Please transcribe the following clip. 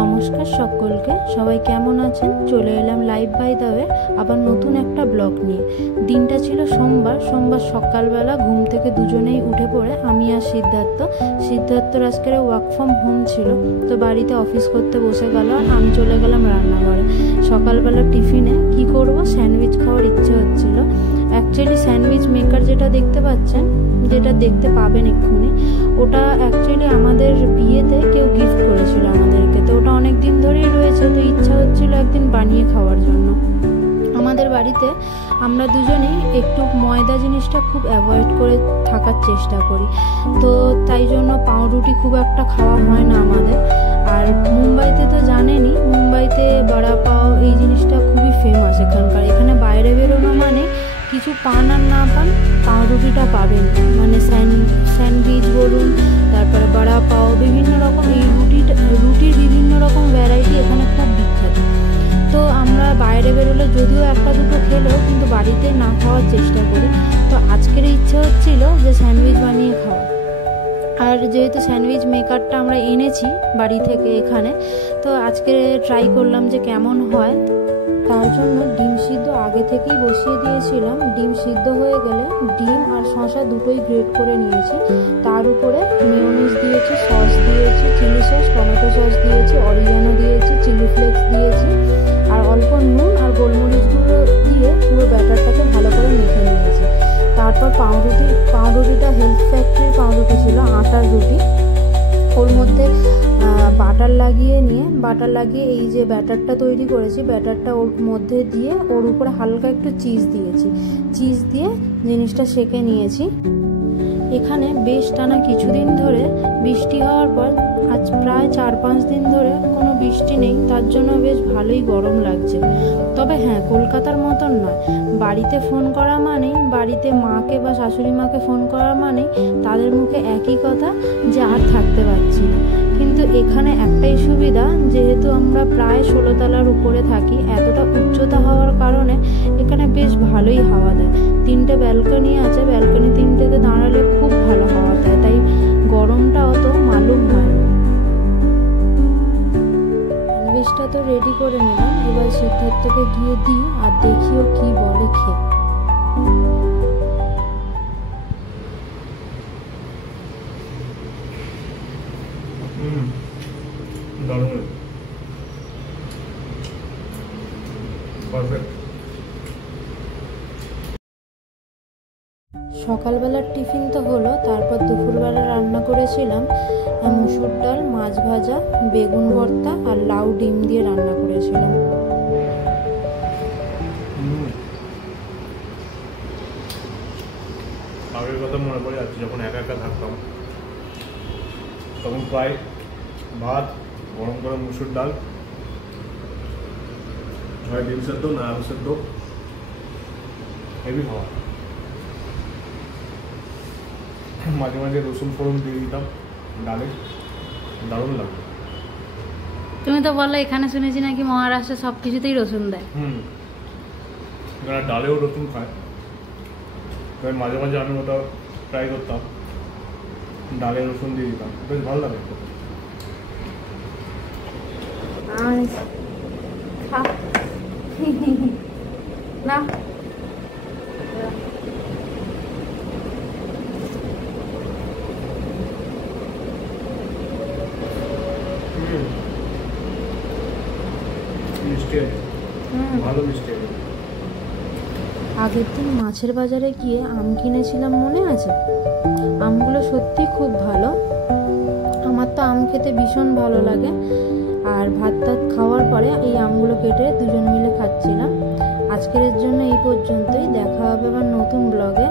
নমস্কার সকলকে, সবাই কেমন আছেন? চলে এলাম লাইভ বাই দ্য ওয়ে আবার নতুন একটা ব্লগ নিয়ে। দিনটা ছিল সোমবার সকালবেলা ঘুম থেকে দুজনেই উঠে পড়ে আমি আর সিদ্ধার্থর আজকের ওয়ার্ক ফ্রম হোম ছিল, তো বাড়িতে অফিস করতে বসে গেল আর আমি চলে গেলাম রান্নাঘরে। সকালবেলা টিফিনে কি করব, স্যান্ডউইচ খাওয়ার ইচ্ছে হচ্ছিল। অ্যাকচুয়ালি স্যান্ডউইচ মেকার যেটা দেখতে পাচ্ছেন, যেটা দেখতে পাবেন এক্ষুনি, ওটা অ্যাকচুয়ালি আমাদের বিয়েতে কেউ গিফট করেছিল আমাদেরকে, তো ওটা অনেক দিন ধরেই রয়েছে, তো ইচ্ছা হচ্ছিল একদিন বানিয়ে খাওয়ার জন্য। আমাদের বাড়িতে আমরা দুজনেই একটু ময়দা জিনিসটা খুব অ্যাভয়েড করে থাকার চেষ্টা করি, তো তাই জন্য পাউরুটি খুব একটা খাওয়া হয় না আমাদের। আর মুম্বাইতে তো জানেনই, মুম্বাইতে বড়া পাও এই জিনিসটা খুবই ফেমাস এখানকার। এখানে বাইরে বেরোনো মানে কিছু পান আর না পান, পাউরুটিটা পাবেন। মানে স্যান্ডউইচ বলুন, তারপরে বড়া পাও, বিভিন্ন রকম এই রুটির বিভিন্ন রকম ভ্যারাইটি এখানে খুব বিখ্যাত। তো আমরা বাইরে বেরোলে যদিও একটা দুটো খেলেও কিন্তু বাড়িতে না খাওয়ার চেষ্টা করি। তো আজকের ইচ্ছে হচ্ছিল যে স্যান্ডউইচ বানিয়ে খাওয়া। আর যেহেতু স্যান্ডউইচ মেকারটা আমরা এনেছি বাড়ি থেকে এখানে, তো আজকে ট্রাই করলাম যে কেমন হয়। তার জন্য ডিম সিদ্ধ আগে থেকেই বসিয়ে দিয়েছিলাম। ডিম সিদ্ধ হয়ে গেলে ডিম আর শসা দুটোই গ্রেট করে নিয়েছি। তার উপরে মেয়োনিজ দিয়েছি, সস দিয়েছি, চিলি সস, টমেটো সস দিয়েছি, অরিগানো দিয়েছি, চিলি ফ্লেক্স দিয়েছি, আর অল্প নুন আর গোলমরিচ গুঁড়ো দিয়ে পুরো ব্যাটারটাকে ভালো করে মেখে নিয়েছি। তারপর পাউরুটিটা হেলথ ফ্যাক্টরির পাউরুটি ছিল, আটার রুটি। ওর মধ্যে বাটার লাগিয়ে এই যে ব্যাটারটা তৈরি করেছি, ব্যাটারটা ওর মধ্যে দিয়ে ওর উপরে হালকা একটু চিজ দিয়ে জিনিসটা সেঁকে নিয়েছি। এখানে বেশ টানা কিছুদিন ধরে বৃষ্টি হওয়ার পর আজ প্রায় 4-5 দিন ধরে কোনো বৃষ্টি নেই, তার জন্য বেশ ভালোই গরম লাগছে। তবে হ্যাঁ, কলকাতার মতন নয়। বাড়িতে ফোন করা মানেই, বাড়িতে মাকে বা শাশুড়ি মাকে ফোন করা মানেই তাদের মুখে একই কথা যে আর থাকতে পারছি না। কিন্তু এখানে একটাই সুবিধা, যেহেতু আমরা প্রায় 16 তলার উপরে থাকি, এতটা উচ্চতা হওয়ার কারণে এখানে বেশ ভালোই হাওয়া দেয়। 3টে ব্যালকনি আছে, ব্যালকনি 3টেতে দাঁড়ালে খুব ভালো হাওয়া দেয়, তাই গরমটা অত মালুম হয় না। স্যান্ডউইচটা তো রেডি করে নিলাম, এবার সিদ্ধার্থকে গিয়ে দিই আর দেখিও কি বলে খেয়ে। সকালবেলার টিফিন তো হলো, তারপর দুপুরবেলা রান্না করেছিলাম মুসুর ডাল, মাছ ভাজা, বেগুন ভর্তা আর লাউ ডিম দিয়ে রান্না করেছিলাম। আগের কথা মনে পড়ে যাচ্ছে, যখন একা একা থাকতাম তখন প্রায় ভাত, গরম গরম মুসুর ডাল, হয় ডিম সেদ্ধ না আলু সেদ্ধ, হেভি খাওয়া। মাঝে মাঝে রসুন ফোড়ন দিয়ে দিতাম ডালে, দারুণ লাগতো। তুমি তো বললে এখানে শুনেছি নাকি মহারাষ্ট্রে সব কিছুতেই রসুন দেয়। এখানে ডালেও রসুন খায়, মাঝে মাঝে আমি ওটা ট্রাই করতাম, ডালে রসুন দিয়ে দিতাম, বেশ ভালো লাগে। না ভালো মিষ্টি। আগের দিন মাছের বাজারে গিয়ে আম কিনেছিলাম, মনে আছে? আমগুলো সত্যি খুব ভালো। আমার তো আম খেতে ভীষণ ভালো লাগে। আর ভাত খাওয়ার পরে এই আমগুলো কেটে দুজন মিলে খাচ্ছিলাম। আজকের জন্য এই পর্যন্তই, দেখা হবে আবার নতুন ব্লগে।